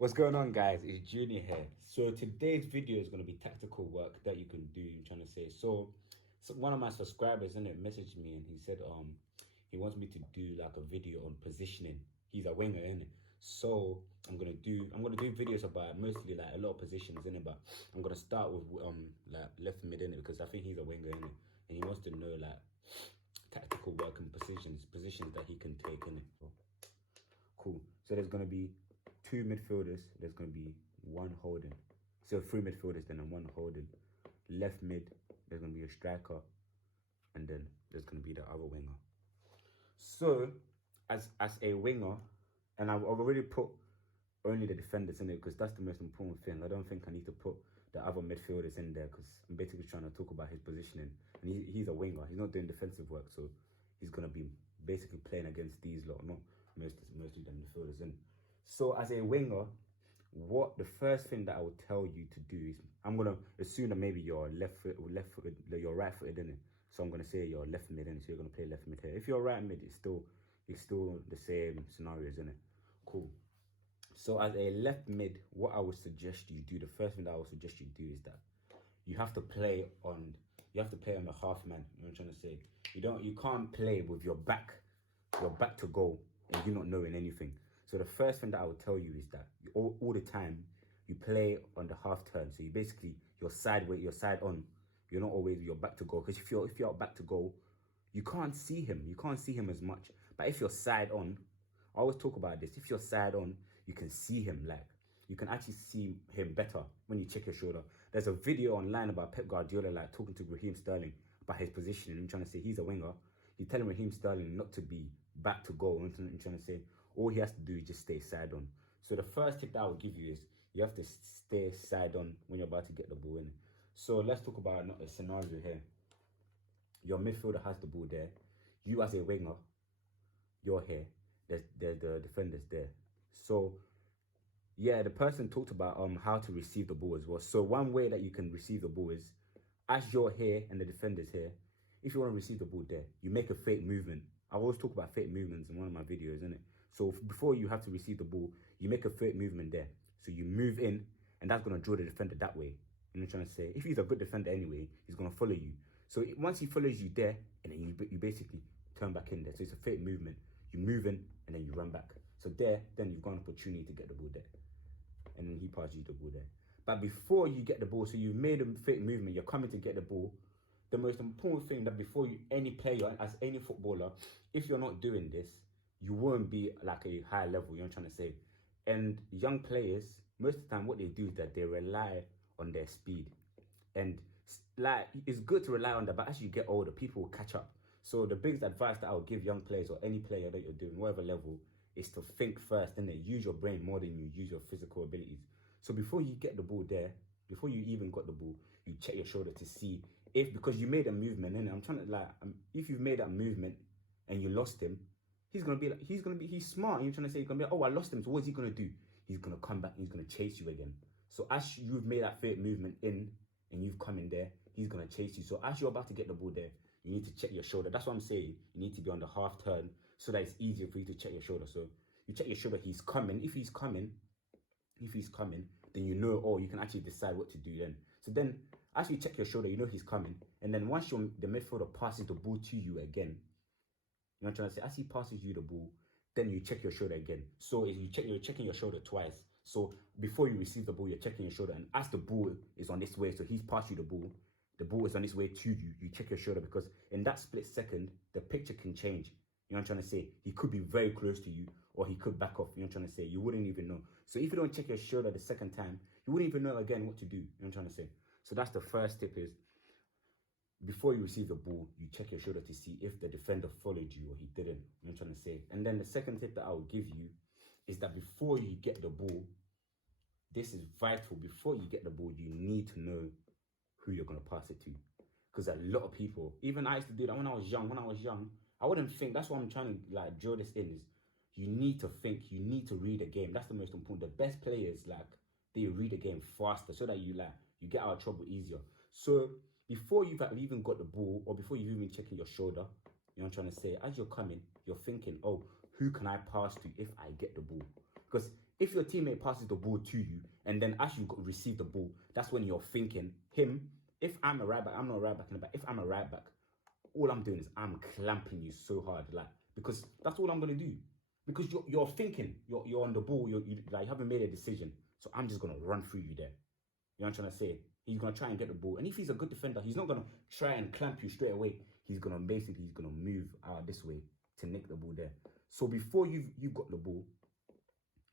What's going on, guys? It's Junior here. So today's video is going to be tactical work that you can do. I'm trying to say. So one of my subscribers, messaged me and he said he wants me to do like a video on positioning. He's a winger, innit? So I'm gonna do videos about mostly like a lot of positions, innit? But I'm gonna start with like left mid, innit? Because I think he's a winger, innit? And he wants to know like tactical work and positions that he can take, innit? Cool. So there's going to be two midfielders. There's going to be one holding. So three midfielders, then and one holding. Left mid, there's going to be a striker. And then there's going to be the other winger. So as a winger, and I've already put only the defenders in it because that's the most important thing. I don't think I need to put the other midfielders in there because I'm basically trying to talk about his positioning. And he's a winger. He's not doing defensive work. So he's going to be basically playing against these lot, not mostly the midfielders. And so as a winger, what the first thing that I would tell you to do is, I'm going to assume that maybe you're left-footed, you're right-footed, in it. So I'm going to say you're left mid, and so you're going to play left mid here. If you're right mid, it's still the same scenarios, isn't it? Cool. So as a left mid, what I would suggest you do, the first thing that I would suggest you do is that you have to play on the half man. You know what I'm trying to say? You can't play with your back to goal and you're not knowing anything. So the first thing that I would tell you is that all the time you play on the half turn. So you're side on. You're not always your back to goal, because if you're back to goal, you can't see him. You can't see him as much. But if you're side on, I always talk about this. If you're side on, you can see him. Like, you can actually see him better when you check your shoulder. There's a video online about Pep Guardiola, like talking to Raheem Sterling about his position. I'm trying to say he's a winger. He's telling Raheem Sterling not to be back to goal. I'm trying to say all he has to do is just stay side on. So the first tip that I would give you is you have to stay side on when you're about to get the ball in. So let's talk about a scenario here. Your midfielder has the ball there. You as a winger, you're here. There's the defenders there. So yeah, the person talked about how to receive the ball as well. So one way that you can receive the ball is, as you're here and the defender's here, if you want to receive the ball there, you make a fake movement. I always talk about fake movements in one of my videos, isn't it? So before you have to receive the ball, you make a fake movement there. So you move in, and that's going to draw the defender that way. You know what I'm trying to say? If he's a good defender anyway, he's going to follow you. So once he follows you there, and then you basically turn back in there. So it's a fake movement. You move in, and then you run back. So then you've got an opportunity to get the ball there. And then he passes you the ball there. But before you get the ball, so you've made a fake movement, you're coming to get the ball. The most important thing that before any player, as any footballer, if you're not doing this, you won't be like a high level, you know what I'm trying to say? And young players, most of the time what they do is that they rely on their speed. And like, it's good to rely on that, but as you get older, people will catch up. So the biggest advice that I would give young players or any player that you're doing, whatever level, is to think first and then use your brain more than you use your physical abilities. So before you get the ball there, before you even got the ball, you check your shoulder to see if, because you made a movement, and I'm trying to like, if you've made that movement and you lost him, he's smart. You're trying to say he's gonna be, oh, I lost him. So what's he gonna do? He's gonna come back and he's gonna chase you again. So as you've made that fake movement in and you've come in there, he's gonna chase you. So as you're about to get the ball there, you need to check your shoulder. That's what I'm saying. You need to be on the half turn so that it's easier for you to check your shoulder. So you check your shoulder, he's coming. If he's coming, then you know, oh, you can actually decide what to do then. So then, as you check your shoulder, you know he's coming. And then once the midfielder passes the ball to you again, you know what I'm trying to say? As he passes you the ball, then you check your shoulder again. So you're checking your shoulder twice. So before you receive the ball, you're checking your shoulder. And as the ball is on this way, so he's passed you the ball is on this way to you, you check your shoulder, because in that split second, the picture can change. You know what I'm trying to say? He could be very close to you, or he could back off. You know what I'm trying to say? You wouldn't even know. So if you don't check your shoulder the second time, you wouldn't even know again what to do. You know what I'm trying to say? So that's the first tip, is before you receive the ball, you check your shoulder to see if the defender followed you or he didn't. You know what I'm trying to say? And then the second tip that I will give you is that before you get the ball, this is vital. Before you get the ball, you need to know who you're going to pass it to. Because a lot of people, even I used to do that when I was young, I wouldn't think. That's why I'm trying to like drill this in, is you need to think, you need to read a game. That's the most important. The best players, like, they read a game faster so that you get out of trouble easier. So before you've even got the ball, or before you've even checking your shoulder, you know what I'm trying to say, as you're coming, you're thinking, oh, who can I pass to if I get the ball? Because If your teammate passes the ball to you, and then as you receive the ball, that's when you're thinking, if I'm a right back, I'm not a right back in the back. If I'm a right back, all I'm doing is I'm clamping you so hard, like, because that's all I'm gonna do. Because you're thinking, you're on the ball, you haven't made a decision. So I'm just gonna run through you there. You know what I'm trying to say? He's gonna try and get the ball, and if he's a good defender, he's not gonna try and clamp you straight away. He's gonna move out this way to nick the ball there. So before you've got the ball,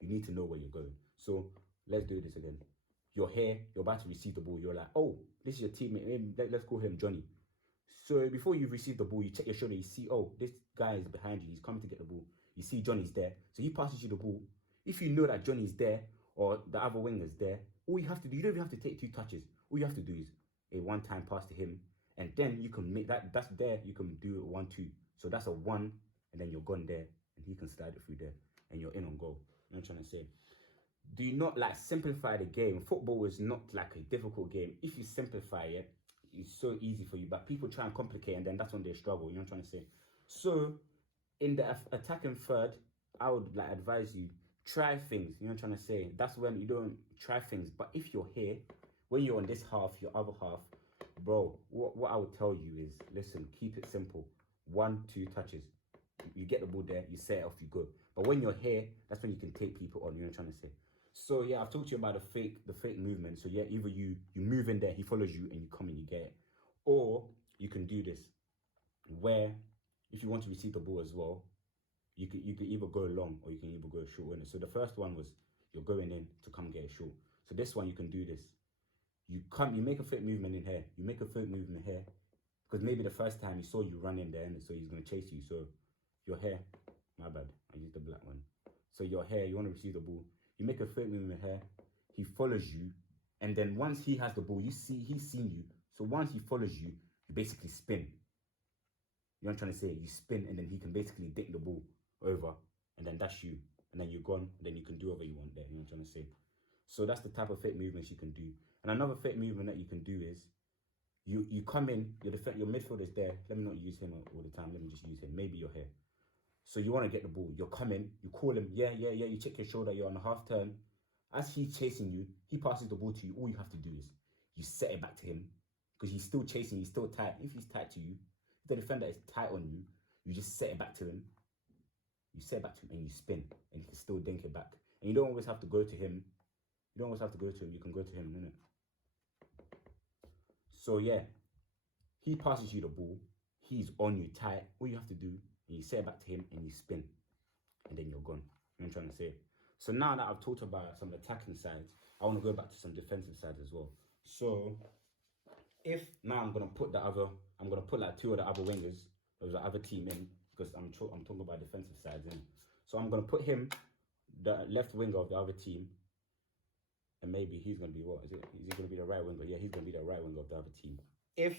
you need to know where you're going. So let's do this again. You're here, you're about to receive the ball. You're like, oh, this is your teammate. Let's call him Johnny. So before you receive the ball, you check your shoulder. You see, oh, this guy is behind you. He's coming to get the ball. You see Johnny's there. So he passes you the ball. If you know that Johnny's there or the other winger's there, all you have to do, you don't even have to take 2 touches. All you have to do is a one-time pass to him. And then you can make that's there. You can do it 1-2. So that's a 1, and then you're gone there. And he can slide it through there. And you're in on goal. You know what I'm trying to say? Do not like simplify the game. Football is not like a difficult game. If you simplify it, it's so easy for you. But people try and complicate, and then that's when they struggle. You know what I'm trying to say? So in the attacking third, I would like advise you, try things. You know what I'm trying to say? That's when you don't try things. But if you're here, when you're on this half, your other half, bro, what I would tell you is, listen, keep it simple. 1-2 touches. You get the ball there, you set it off, you go. But when you're here, that's when you can take people on. You know what I'm trying to say? So yeah, I've talked to you about the fake movement. So yeah, either you move in there, he follows you, and you come and you get it. Or you can do this, where if you want to receive the ball as well, you can either go long or you can either go short in it. So the first one was you're going in to come get a short. So this one you can do this. You make a fake movement in here. You make a fake movement here. Because maybe the first time he saw you run in there, and so he's gonna chase you. So you're here. My bad. I used the black one. So you're here, you want to receive the ball. You make a fake movement here. He follows you. And then once he has the ball, he's seen you. So once he follows you, you basically spin. You know what I'm trying to say? You spin, and then he can basically dink the ball over, and then that's you. And then you're gone, and then you can do whatever you want there. You know what I'm trying to say? So that's the type of fake movements you can do. And another fake movement that you can do is, you come in, your midfielder is there. Let me not use him all the time. Let me just use him. Maybe you're here. So you want to get the ball. You're coming. You call him. Yeah. You check your shoulder. You're on a half turn. As he's chasing you, he passes the ball to you. All you have to do is you set it back to him, because he's still chasing you. He's still tight. If he's tight to you, if the defender is tight on you, you just set it back to him. You set it back to him and you spin, and he can still dink it back. And you don't always have to go to him. You don't always have to go to him. You can go to him, innit? So yeah, he passes you the ball. He's on you tight. All you have to do, and you set it back to him and you spin, and then you're gone. You know what I'm trying to say? So now that I've talked about some attacking sides, I want to go back to some defensive sides as well. So if now I'm gonna put like 2 of the other wingers of the other team in, because I'm talking about defensive sides in. So I'm gonna put him, the left winger of the other team, and maybe he's gonna be what? Is he gonna be the right winger? Yeah, he's gonna be the right winger of the other team. If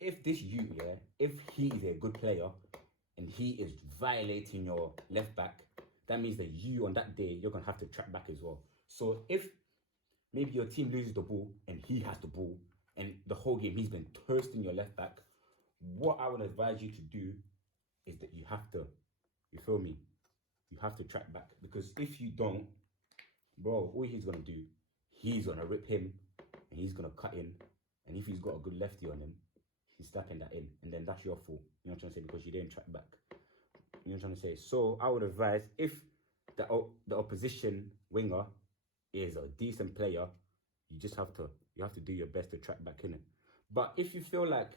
he is a good player and he is violating your left back, that means that you on that day, you're gonna have to track back as well. So if maybe your team loses the ball and he has the ball, and the whole game he's been toasting your left back, what I would advise you to do is that you have to, you feel me? You have to track back, because if you don't, bro, all he's gonna do, he's gonna rip him and he's gonna cut in, and if he's got a good lefty on him, he's slapping that in, and then that's your fault. You know what I'm trying to say? Because you didn't track back. You know what I'm trying to say? So I would advise, if the opposition winger is a decent player, you have to do your best to track back in it. But if you feel like,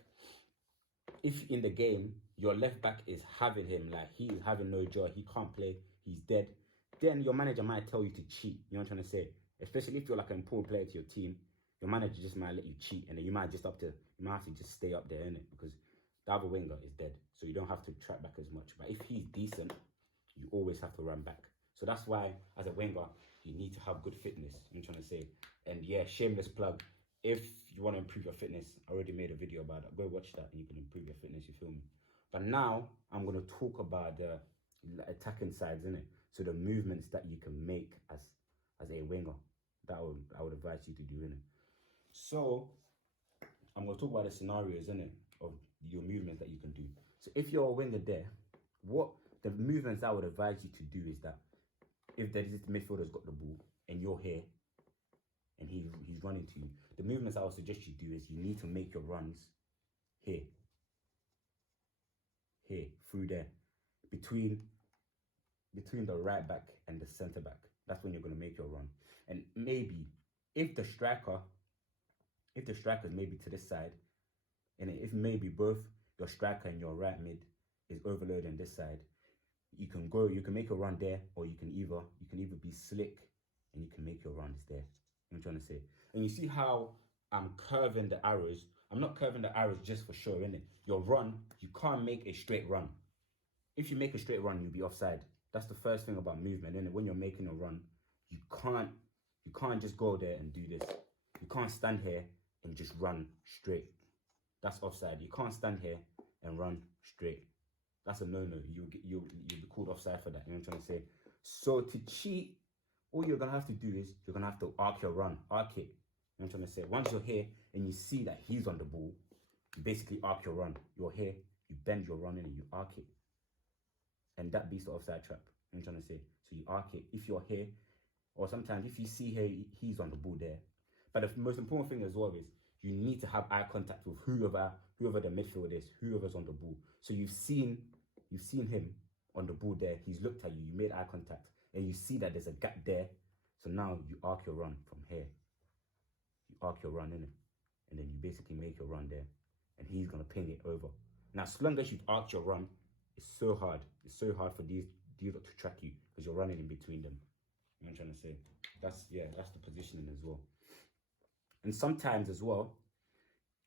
if in the game your left back is having him, like he is having no joy, he can't play, he's dead, then your manager might tell you to cheat. You know what I'm trying to say? Especially if you're like an important player to your team, your manager just might let you cheat, and then you might have to just stay up there, innit? Because the other winger is dead, so you don't have to track back as much. But if he's decent, you always have to run back. So that's why, as a winger, you need to have good fitness. You know what I'm trying to say? And yeah, shameless plug. If you want to improve your fitness, I already made a video about that. Go watch that and you can improve your fitness, you feel me? But now, I'm going to talk about the attacking sides, innit? So the movements that you can make as a winger, that I would advise you to do, innit? So, I'm going to talk about the scenarios, innit, of your movements that you can do. So if you're a winger there, what the movements I would advise you to do is that if this midfielder's got the ball and you're here and he's running to you, the movements I would suggest you do is you need to make your runs here, through there, between the right back and the centre back. That's when you're going to make your run. And maybe if the striker's maybe to this side, and if maybe both your striker and your right mid is overloading this side, you can make a run there, or you can either be slick and you can make your runs there. I'm trying to say. And you see how I'm curving the arrows. I'm not curving the arrows just for show, innit? Your run, you can't make a straight run. If you make a straight run, you'll be offside. That's the first thing about movement, innit? When you're making a run, you can't just go there and do this. You can't stand here and just run straight. That's offside. You can't stand here and run straight. That's a no-no. You'll be called offside for that. You know what I'm trying to say? So to cheat, all you're gonna have to do is you're gonna have to arc your run, arc it. You know what I'm trying to say? Once you're here and you see that he's on the ball, you basically arc your run. You're here, you bend your run in and you arc it. And that beats the offside trap. You know what I'm trying to say? So you arc it. If you're here, or sometimes if you see here, he's on the ball there. But the most important thing as well is you need to have eye contact with whoever the midfield is, whoever's on the ball. So you've seen him on the ball there. He's looked at you. You made eye contact, and you see that there's a gap there. So now you arc your run from here. You arc your run in it, and then you basically make your run there, and he's gonna ping it over. Now, as long as you arc your run, it's so hard. It's so hard for these to track you because you're running in between them. You know what I'm trying to say? That's the positioning as well. And sometimes as well,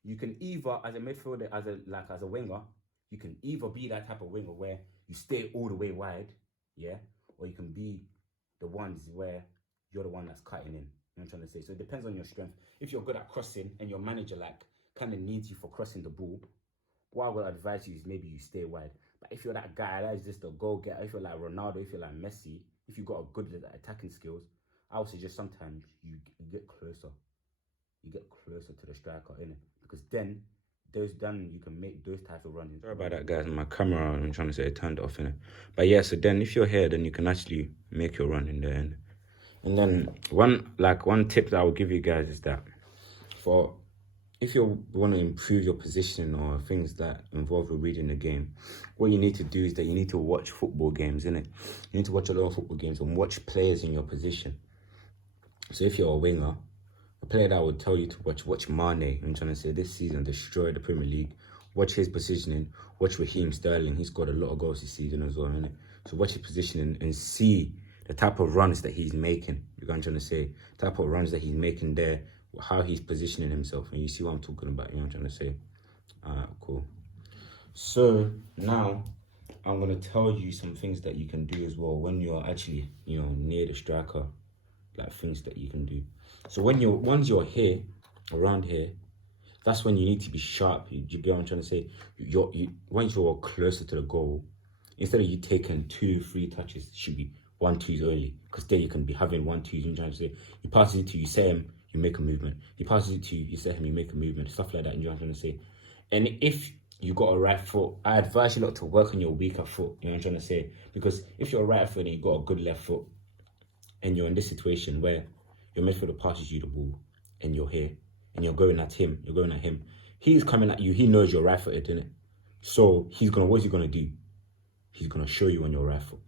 you can either, as a midfielder, as a winger, you can either be that type of winger where you stay all the way wide, yeah, or you can be the ones where you're the one that's cutting in. You know what I'm trying to say? So it depends on your strength. If you're good at crossing and your manager kind of needs you for crossing the ball, what I would advise you is maybe you stay wide. But if you're that guy that's just a goal getter, if you're like Ronaldo, if you're like Messi, if you've got a good attacking skills, I would suggest sometimes you get closer. You get closer to the striker, innit? Because then you can make those types of runs. Sorry about that, guys. My camera, I'm trying to say, it turned off, innit? But yeah, so then if you're here, then you can actually make your run in there, innit? And then one tip that I will give you guys is that if you want to improve your positioning or things that involve reading the game, what you need to do is that you need to watch football games, innit? You need to watch a lot of football games and watch players in your position. So if you're a winger, a player that I would tell you to watch Mane. I'm trying to say this season destroyed the Premier League. Watch his positioning. Watch Raheem Sterling. He scored a lot of goals this season as well, innit? So watch his positioning and see the type of runs that he's making. You know what I'm trying to say? Type of runs that he's making there, how he's positioning himself, and you see what I'm talking about. You know what I'm trying to say? Alright, cool. So now I'm gonna tell you some things that you can do as well when you're actually, near the striker, like things that you can do. So once you're here, around here, that's when you need to be sharp. You get what I'm trying to say? Once you're closer to the goal, instead of you taking 2-3 touches, it should be 1-2s only. Because there you can be having 1-2s. You're trying to say, he passes it to you, say him, you make a movement. He passes it to you, you say him, you make a movement. Stuff like that. You know what I'm trying to say? And if you got a right foot, I advise you not to work on your weaker foot. You know what I'm trying to say? Because if you're a right foot and you got a good left foot, and you're in this situation where your midfielder passes you the ball and you're here and you're going at him, he's coming at you, he knows you're right-footed, innit? So what's he gonna do? He's gonna show you on your right foot.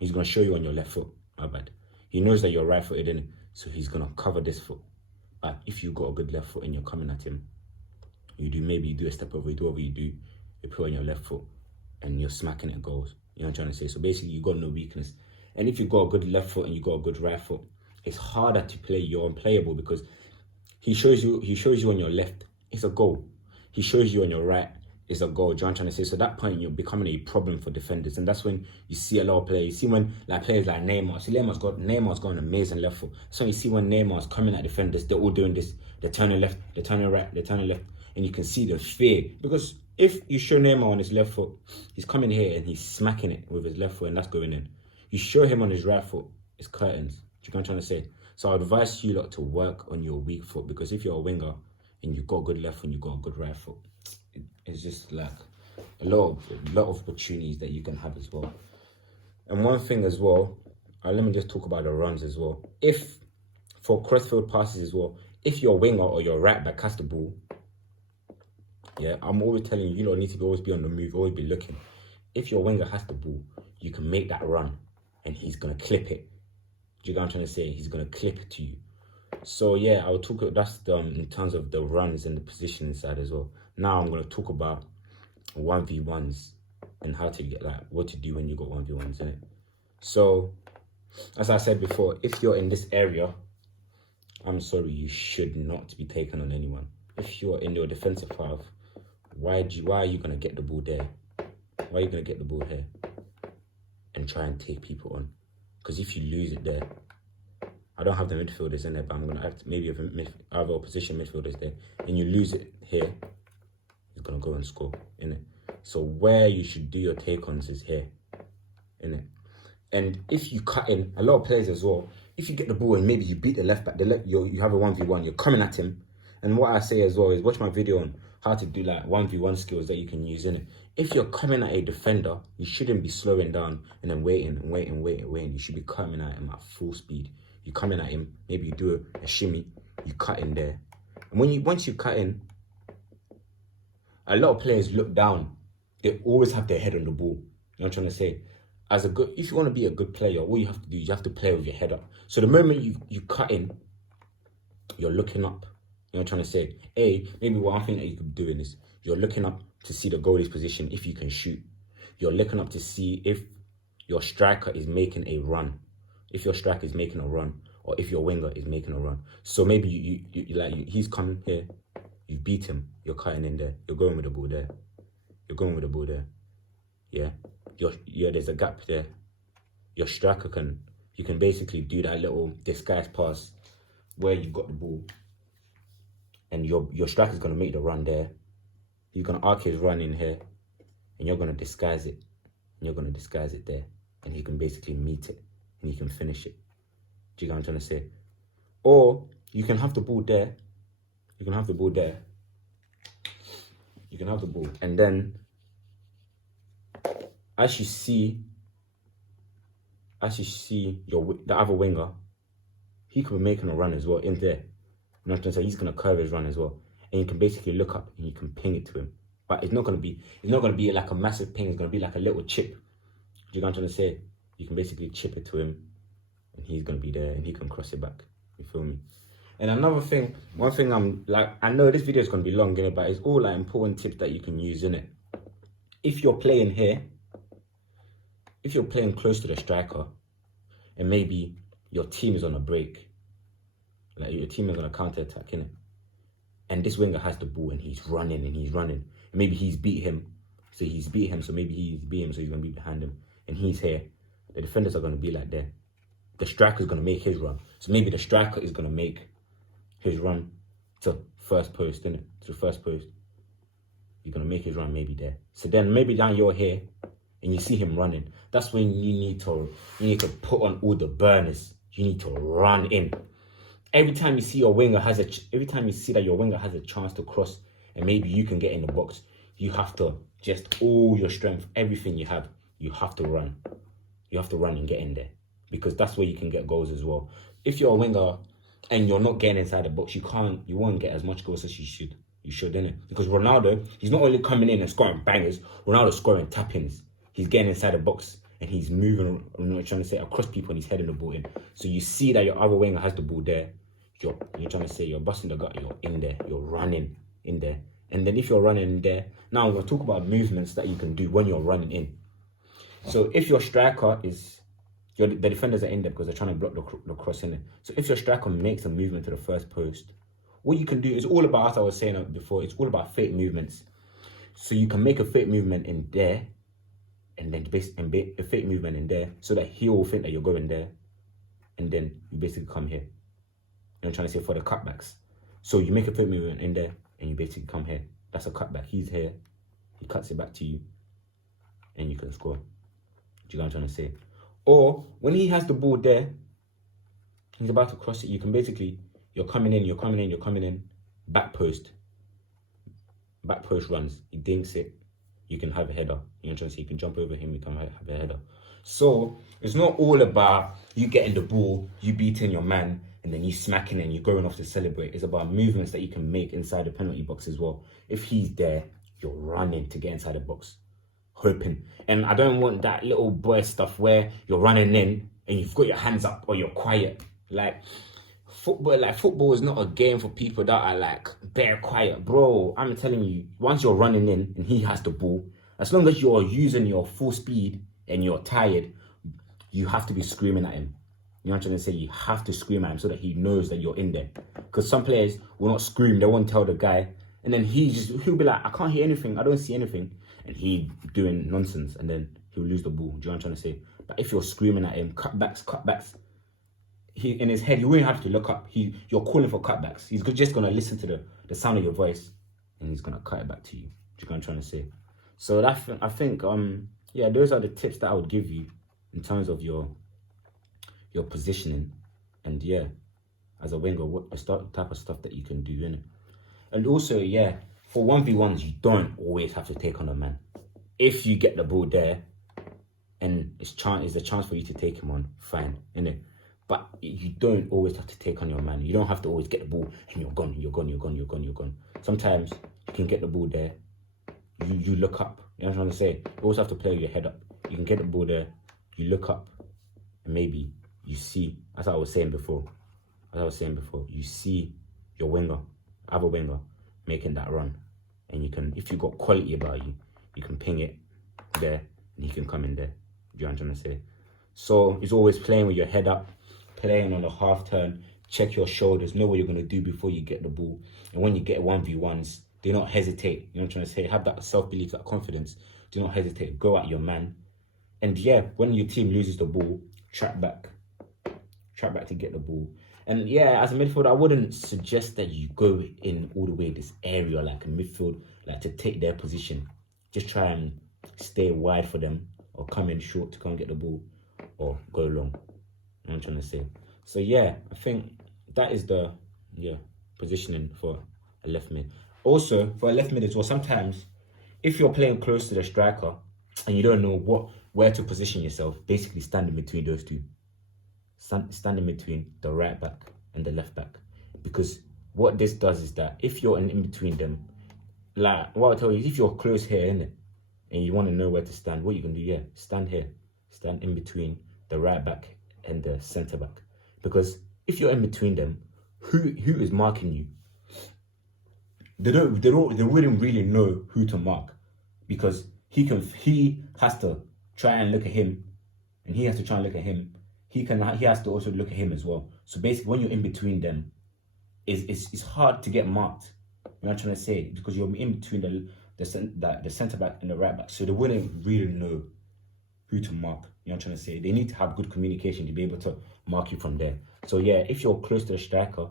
He's gonna show you on your left foot, my bad. He knows that you're right-footed, innit? So he's gonna cover this foot. But if you got a good left foot and you're coming at him, you do a step over, you do whatever you do, you put on your left foot and you're smacking it goals. You know what I'm trying to say? So basically you got no weakness. And if you got a good left foot and you got a good right foot, it's harder to play. You're unplayable because he shows you on your left, it's a goal. He shows you on your right, it's a goal. Do you know what I'm trying to say? So at that point, you're becoming a problem for defenders. And that's when you see a lot of players. You see when players like Neymar. See, Neymar's got an amazing left foot. So you see when Neymar's coming at defenders, they're all doing this. They're turning left, they're turning right, they're turning left. And you can see the fear. Because if you show Neymar on his left foot, he's coming here and he's smacking it with his left foot and that's going in. You show him on his right foot, it's curtains. Do you know what I'm trying to say? So I advise you lot to work on your weak foot because if you're a winger and you've got a good left foot and you've got a good right foot, it's just like a lot of opportunities that you can have as well. And one thing as well let me just talk about the runs as well. If for crossfield passes as well, if your winger or your right back has the ball, yeah, I'm always telling you, you don't need to always be on the move, always be looking. If your winger has the ball, you can make that run, and he's gonna clip it. Do you get what I'm trying to say? He's gonna clip it to you. So yeah, I'll talk. That's in terms of the runs and the positioning side as well. Now I'm gonna talk about 1v1s and how to get, like, what to do when you got 1v1s in it. So as I said before, if you're in this area, I'm sorry, you should not be taken on anyone. If you're in your defensive half, why are you gonna get the ball there? Why are you gonna get the ball here and try and take people on? Because if you lose it there, I don't have the midfielders in there, but I'm gonna have to, maybe have other opposition midfielders there, and you lose it here, he's gonna go and score, innit? So where you should do your take-ons is here, innit? And if you cut in, a lot of players as well, if you get the ball and maybe you beat the left back, you have a 1v1, you're coming at him. And what I say as well is watch my video on how to do like 1v1 skills that you can use in it. If you're coming at a defender, you shouldn't be slowing down and then waiting. You should be coming at him at full speed. You coming at him, maybe you do a shimmy, you cut in there. And once you cut in, a lot of players look down. They always have their head on the ball. You know what I'm trying to say? If you want to be a good player, all you have to do is you have to play with your head up. So the moment you cut in, you're looking up. You know what I'm trying to say? Maybe one thing that you could be doing is you're looking up to see the goalie's position if you can shoot. You're looking up to see if your striker is making a run. If your striker is making a run, or if your winger is making a run. So maybe he's coming here, you beat him, you're cutting in there, you're going with the ball there. You're going with the ball there. Yeah. There's a gap there. Your striker you can basically do that little disguise pass where you got the ball, and your striker's gonna make the run there. You're gonna arc his run in here, and you're gonna disguise it. And you're gonna disguise it there. And he can basically meet it, and he can finish it. Do you get what I'm trying to say? Or you can have the ball there. You can have the ball there. You can have the ball. And then as you see the other winger, he could be making a run as well in there. You know what I'm trying to say? He's gonna curve his run as well. And you can basically look up and you can ping it to him. But it's not gonna be like a massive ping, it's gonna be like a little chip. Do you know what I'm trying to say? You can basically chip it to him and he's gonna be there and he can cross it back. You feel me? And another thing, one thing I'm like, I know this video is gonna be long, innit, but it's all like important tips that you can use in it. If you're playing here, if you're playing close to the striker, and maybe your team is on a break, like your team is on a counter-attack, innit? And this winger has the ball and he's running. And maybe he's beat him, so maybe he's beat him, so he's gonna be behind him. And he's here. The defenders are gonna be like there. The striker is gonna make his run. So maybe the striker is gonna make his run to first post, innit? To the first post. He's gonna make his run maybe there. So then maybe down you're here and you see him running. That's when you need to put on all the burners. You need to run in. Every time you see your winger every time you see that your winger has a chance to cross and maybe you can get in the box, you have to just all your strength, everything you have to run. You have to run and get in there, because that's where you can get goals as well. If you're a winger and you're not getting inside the box, you won't get as much goals as you should. You should, innit? Because Ronaldo, he's not only coming in and scoring bangers, Ronaldo's scoring tap-ins. He's getting inside the box and he's moving, I'm trying to say, across people, and he's heading the ball in. So you see that your other winger has the ball there. You're trying to say you're busting the gut, you're in there, you're running in there. And then if you're running in there, now we're going to talk about movements that you can do when you're running in. So if your striker the defenders are in there because they're trying to block the cross in there. So if your striker makes a movement to the first post, what you can do is all about, as I was saying before, it's all about fake movements. So you can make a fake movement in there, and then a fake movement in there, so that he will think that you're going there, and then you basically come here. I'm trying to say for the cutbacks. So you make a fake movement in there, and you basically come here. That's a cutback. He's here. He cuts it back to you, and you can score. Do you know what I'm trying to say? Or when he has the ball there, he's about to cross it. You can basically, you're coming in. Back post runs. He dinks it. You can have a header. You know what I'm trying to say? You can jump over him. You can have a header. So it's not all about you getting the ball, you beating your man, and then you smacking and you going off to celebrate. It's about movements that you can make inside the penalty box as well. If he's there, you're running to get inside the box, hoping. And I don't want that little boy stuff where you're running in and you've got your hands up or you're quiet. Football is not a game for people that are like bare quiet, bro. I'm telling you, once you're running in and he has the ball, as long as you're using your full speed and you're tired, you have to be screaming at him. You know what I'm trying to say? You have to scream at him so that he knows that you're in there. Because some players will not scream, they won't tell the guy, and then he'll be like, I can't hear anything, I don't see anything, and he doing nonsense, and then he'll lose the ball. Do you know what I'm trying to say? But if you're screaming at him, cutbacks, he in his head, he won't have to look up. You're calling for cutbacks. He's just gonna listen to the sound of your voice, and he's gonna cut it back to you. Do you know what I'm trying to say? So I think yeah, those are the tips that I would give you in terms of your positioning, and yeah, as a winger, what type of stuff that you can do in it. And also, yeah, for 1v1s, you don't always have to take on a man. If you get the ball there and it's a chance for you to take him on, fine, innit? But you don't always have to take on your man. You don't have to always get the ball and you're gone. Sometimes you can get the ball there, you look up. You know what I'm trying to say? You always have to play with your head up. You can get the ball there, you look up, and maybe you see, as I was saying before, you see your winger, other winger, making that run. And you can, if you've got quality about you, you can ping it there and he can come in there. Do you know what I'm trying to say? So it's always playing with your head up, playing on a half turn, check your shoulders, know what you're going to do before you get the ball. And when you get 1v1s, do not hesitate. You know what I'm trying to say? Have that self-belief, that confidence. Do not hesitate. Go at your man. And yeah, when your team loses the ball, track back to get the ball. And yeah, as a midfielder, I wouldn't suggest that you go in all the way this area like a midfield, like to take their position. Just try and stay wide for them, or come in short to come get the ball, or go long. You know what I'm trying to say? So yeah, I think that is the positioning for a left mid. Also, for a left mid as well, sometimes if you're playing close to the striker and you don't know where to position yourself, basically stand in between those two. Stand in between the right back and the left back. Because what this does is that if you're in between them, like what I'll tell you is, if you're close here, innit, and you want to know where to stand, what you can do, stand here. Stand in between the right back and the centre back. Because if you're in between them, who is marking you? They wouldn't really know who to mark, because he has to try and look at him, and he has to try and look at him. He has to also look at him as well. So basically, when you're in between them, it's hard to get marked. You know what I'm trying to say? Because you're in between the centre back and the right back, so they wouldn't really know who to mark. You know what I'm trying to say? They need to have good communication to be able to mark you from there. So yeah, if you're close to the striker,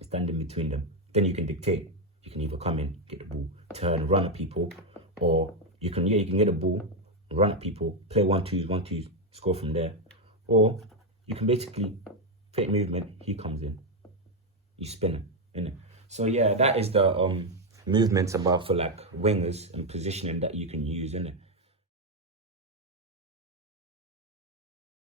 stand in between them. Then you can dictate. You can either come in, get the ball, turn, run at people, or you can get the ball, run at people, play 1-2s, score from there. Or you can basically fake movement, he comes in, you spin him, innit? So yeah, that is the movements about for like wingers and positioning that you can use, innit?